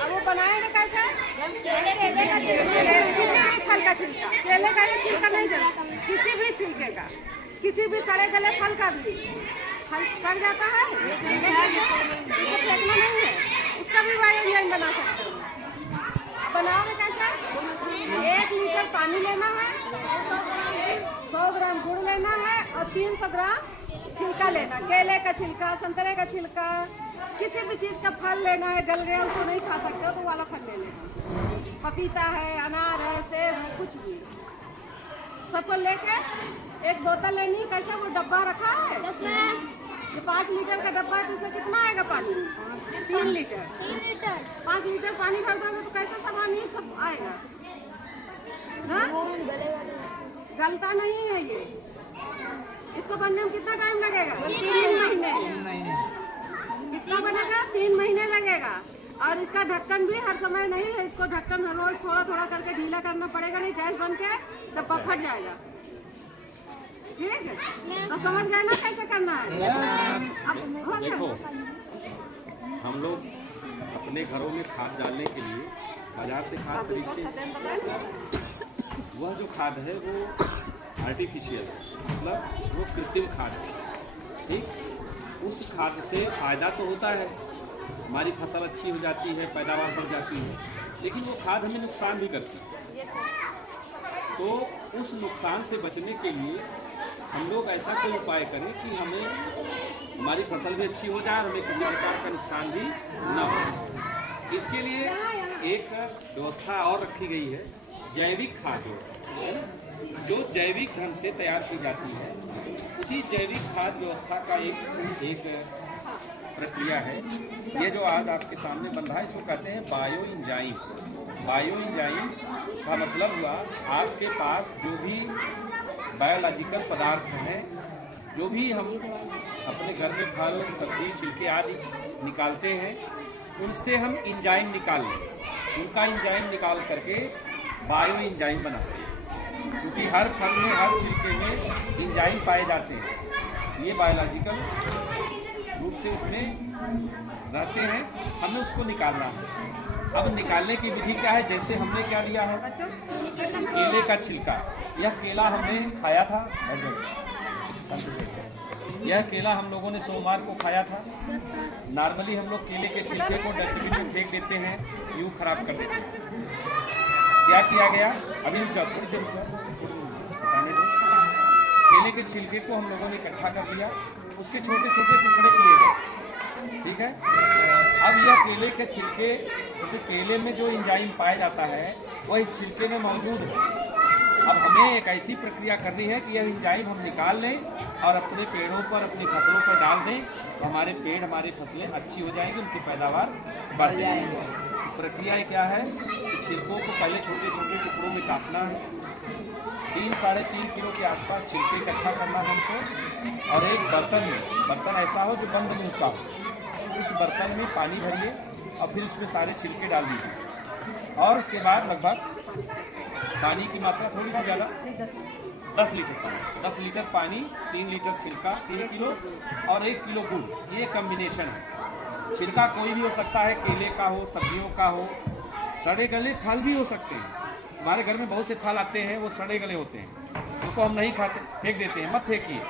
अब वो बनाएंगे कैसे? किसी भी फल का छिलका, केले का ही छिलका नहीं जलता, किसी भी छिलके का, किसी भी सड़े गले फल का भी फल सड़ जाता है, इसको फेंकना नहीं है, उसका भी बायोएंजाइम बना सकते हो। बनाओगे कैसे? 1 लीटर पानी लेना है, 100 ग्राम गुड़ लेना है और 300 ग्राम छिलका लेना, केले का छिलका, संतरे का छिलका, किसी भी चीज़ का फल लेना है, गल गया उसको नहीं खा सकते हो तो वाला फल ले लेना, पपीता है, अनार है, सेब है, कुछ भी, सबको लेके एक बोतल लेनी है। कैसे? वो डब्बा रखा है, ये 5 लीटर का डब्बा है तो इससे कितना आएगा पानी? 3 लीटर। 5 लीटर पानी भर दोगे तो कैसे सामान ये सब आएगा ना? गलता नहीं है ये। इसको बनने में कितना टाइम लगेगा? 3 महीने। कितना बनेगा? 3 महीने लगेगा। और इसका ढक्कन भी हर समय नहीं है, इसको ढक्कन हर रोज थोड़ा थोड़ा करके ढीला करना पड़ेगा, नहीं गैस बन के तब फट जाएगा। ठीक है, तो समझ गए ना कैसे करना है? अब हो गया। देखो, हम लोग अपने घरों में खाद डालने के लिए बाजार से खाद खरीदते हैं। वह जो खाद है वो आर्टिफिशियल है, मतलब वो कृत्रिम खाद है। ठीक, उस खाद से फायदा तो होता है, हमारी फसल अच्छी हो जाती है, पैदावार बढ़ जाती है, लेकिन वो खाद हमें नुकसान भी करती है। तो उस नुकसान से बचने के लिए हम लोग ऐसा कोई उपाय करें कि हमें हमारी फसल भी अच्छी हो जाए और हमें किसी प्रकार का नुकसान भी ना हो। इसके लिए एक व्यवस्था और रखी गई है, जैविक खाद जो जैविक ढंग से तैयार की जाती है। उसी जैविक खाद व्यवस्था का एक प्रक्रिया है। ये जो आज आपके सामने बन रहा है इसको कहते हैं बायो एंजाइम। बायो एंजाइम का मतलब हुआ आपके पास जो भी बायोलॉजिकल पदार्थ हैं, जो भी हम अपने घर में फल सब्जी छिलके आदि निकालते हैं, उनसे हम एंजाइम निकाल लें। उनका एंजाइम निकाल करके बायो एंजाइम बनाते हैं, क्योंकि हर फल में हर छिलके में एंजाइम पाए जाते हैं। ये बायोलॉजिकल रूप से उसमें रहते हैं, हमें उसको निकालना है। अब निकालने की विधि क्या है? जैसे हमने क्या लिया है, केले का छिलका। यह केला हमने खाया था, यह केला हम लोगों ने सोमवार को खाया था। नॉर्मली हम लोग केले के छिलके को डस्टबिन में फेंक देते हैं, यूँ खराब कर देते हैं। क्या किया गया? अभी थोड़ी देर केले के छिलके को हम लोगों ने इकट्ठा कर दिया, उसके छोटे छोटे टुकड़े किए गए। ठीक है, अब यह केले के छिलके, क्योंकि केले में जो एंजाइम पाया जाता है वह इस छिलके में मौजूद है। अब हमें एक ऐसी प्रक्रिया करनी है कि यह एंजाइम हम निकाल लें और अपने पेड़ों पर, अपनी फसलों पर डाल दें, तो हमारे पेड़, हमारी फसलें अच्छी हो जाएंगी, उनकी पैदावार बढ़ जाएगी। प्रक्रिया क्या है कि छिलकों को पहले छोटे छोटे टुकड़ों में काटना है। 3-3.5 किलो के आसपास छिलके इकट्ठा करना है हमको, और एक बर्तन ऐसा हो जो बंद मुँह का हो, उस बर्तन में पानी भरिए और फिर उसमें सारे छिलके डाल दीजिए। और उसके बाद लगभग पानी की मात्रा थोड़ी सी ज़्यादा, 10 लीटर पानी, 10 लीटर पानी, 3 लीटर छिलका, 3 किलो और 1 किलो गुड़, ये कम्बिनेशन है। छिलका कोई भी हो सकता है, केले का हो, सब्जियों का हो, सड़े गले फल भी हो सकते हैं। हमारे घर में बहुत से फल आते हैं वो सड़े गले होते हैं, उनको हम नहीं खाते, फेंक देते हैं। मत फेंकिए,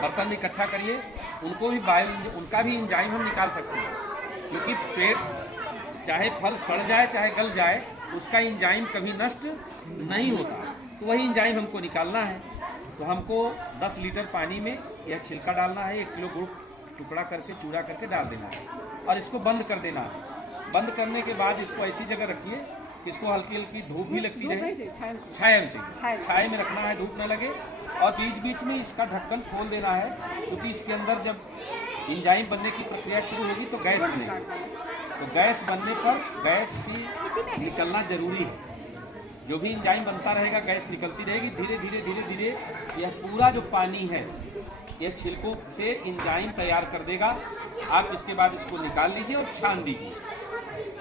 बर्तन में इकट्ठा करिए, उनको भी उनका भी एंजाइम हम निकाल सकते हैं, क्योंकि पेड़ चाहे फल सड़ जाए चाहे गल जाए, उसका एंजाइम कभी नष्ट नहीं होता। तो वही एंजाइम हमको निकालना है। तो हमको 10 लीटर पानी में यह छिलका डालना है, 1 किलो गुड़ टुकड़ा करके, चूड़ा करके डाल देना है और इसको बंद कर देना है। बंद करने के बाद इसको ऐसी जगह रखिए कि इसको हल्की हल्की धूप भी लगती रहे, छाया में चाहिए, छाया में रखना है, धूप न लगे। और बीच बीच में इसका ढक्कन खोल देना है, क्योंकि इसके अंदर जब एंजाइम बनने की प्रक्रिया शुरू होगी तो गैस बनेगी। तो गैस बनने पर गैस की निकलना जरूरी है। जो भी एंजाइम बनता रहेगा गैस निकलती रहेगी, धीरे धीरे धीरे धीरे यह पूरा जो पानी है यह छिलकों से एंजाइम तैयार कर देगा। आप इसके बाद इसको निकाल लीजिए और छान दीजिए।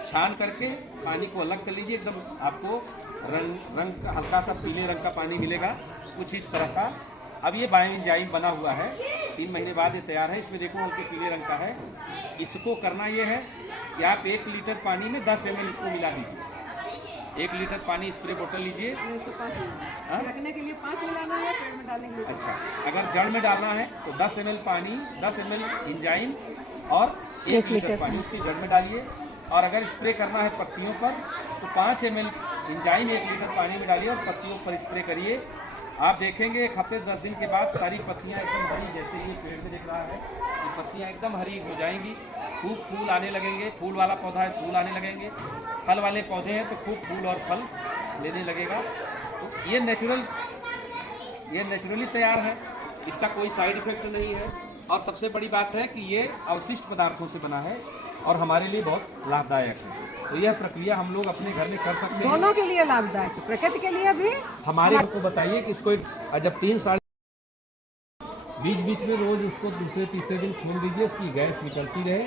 छान करके पानी को अलग कर लीजिए, एकदम आपको रंग का हल्का सा पीले रंग का पानी मिलेगा, कुछ इस तरह का। अब ये बायो एंजाइम बना हुआ है, 3 महीने बाद ये तैयार है। इसमें देखो हल्के पीले रंग का है। इसको करना ये है कि आप 1 लीटर पानी में 10 ml इसको मिला दीजिए। 1 लीटर पानी स्प्रे बोतल लीजिए। हाँ? रखने के लिए 5 मिलाना है, पेड़ में डालेंगे। अच्छा, अगर जड़ में डालना है तो 10 ml पानी, 10 ml एंजाइम और 1 लीटर पानी उसकी जड़ में डालिए। और अगर स्प्रे करना है पत्तियों पर तो 5 ml एंजाइम 1 लीटर पानी में डालिए और पत्तियों पर स्प्रे करिए। आप देखेंगे 1 हफ्ते 10 दिन के बाद सारी पत्तियां एकदम हरी, जैसे ये पेड़ में दिख रहा है, ये पत्तियां एकदम हरी हो जाएंगी। खूब फूल आने लगेंगे। फूल वाला पौधा है, फूल आने लगेंगे। फल वाले पौधे हैं तो खूब फूल और फल लेने लगेगा। तो ये नेचुरली तैयार है, इसका कोई साइड इफेक्ट नहीं है। और सबसे बड़ी बात है कि ये अवशिष्ट पदार्थों से बना है और हमारे लिए बहुत लाभदायक है। तो यह प्रक्रिया हम लोग अपने घर में कर सकते हैं। दोनों के लिए लाभदायक है, प्रकृति के लिए भी। हमारे को बताइए कि इसको जब 3 साल बीच में रोज उसको दूसरे तीसरे दिन खोल दीजिए, उसकी गैस निकलती रहे।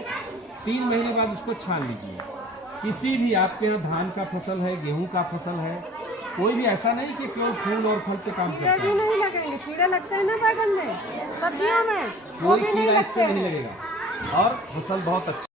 3 महीने बाद उसको छान लीजिए। किसी भी आपके यहाँ धान का फसल है, गेहूं का फसल है, कोई भी ऐसा नहीं कि केवल फूल और फल पे काम करता कीड़े भी है। नहीं लगेंगे। कीड़े लगते हैं ना बैगन में, सब्जियों में, वो कोई भी नहीं कीड़ा इससे लगते नहीं हैं। लगेगा और फसल बहुत अच्छी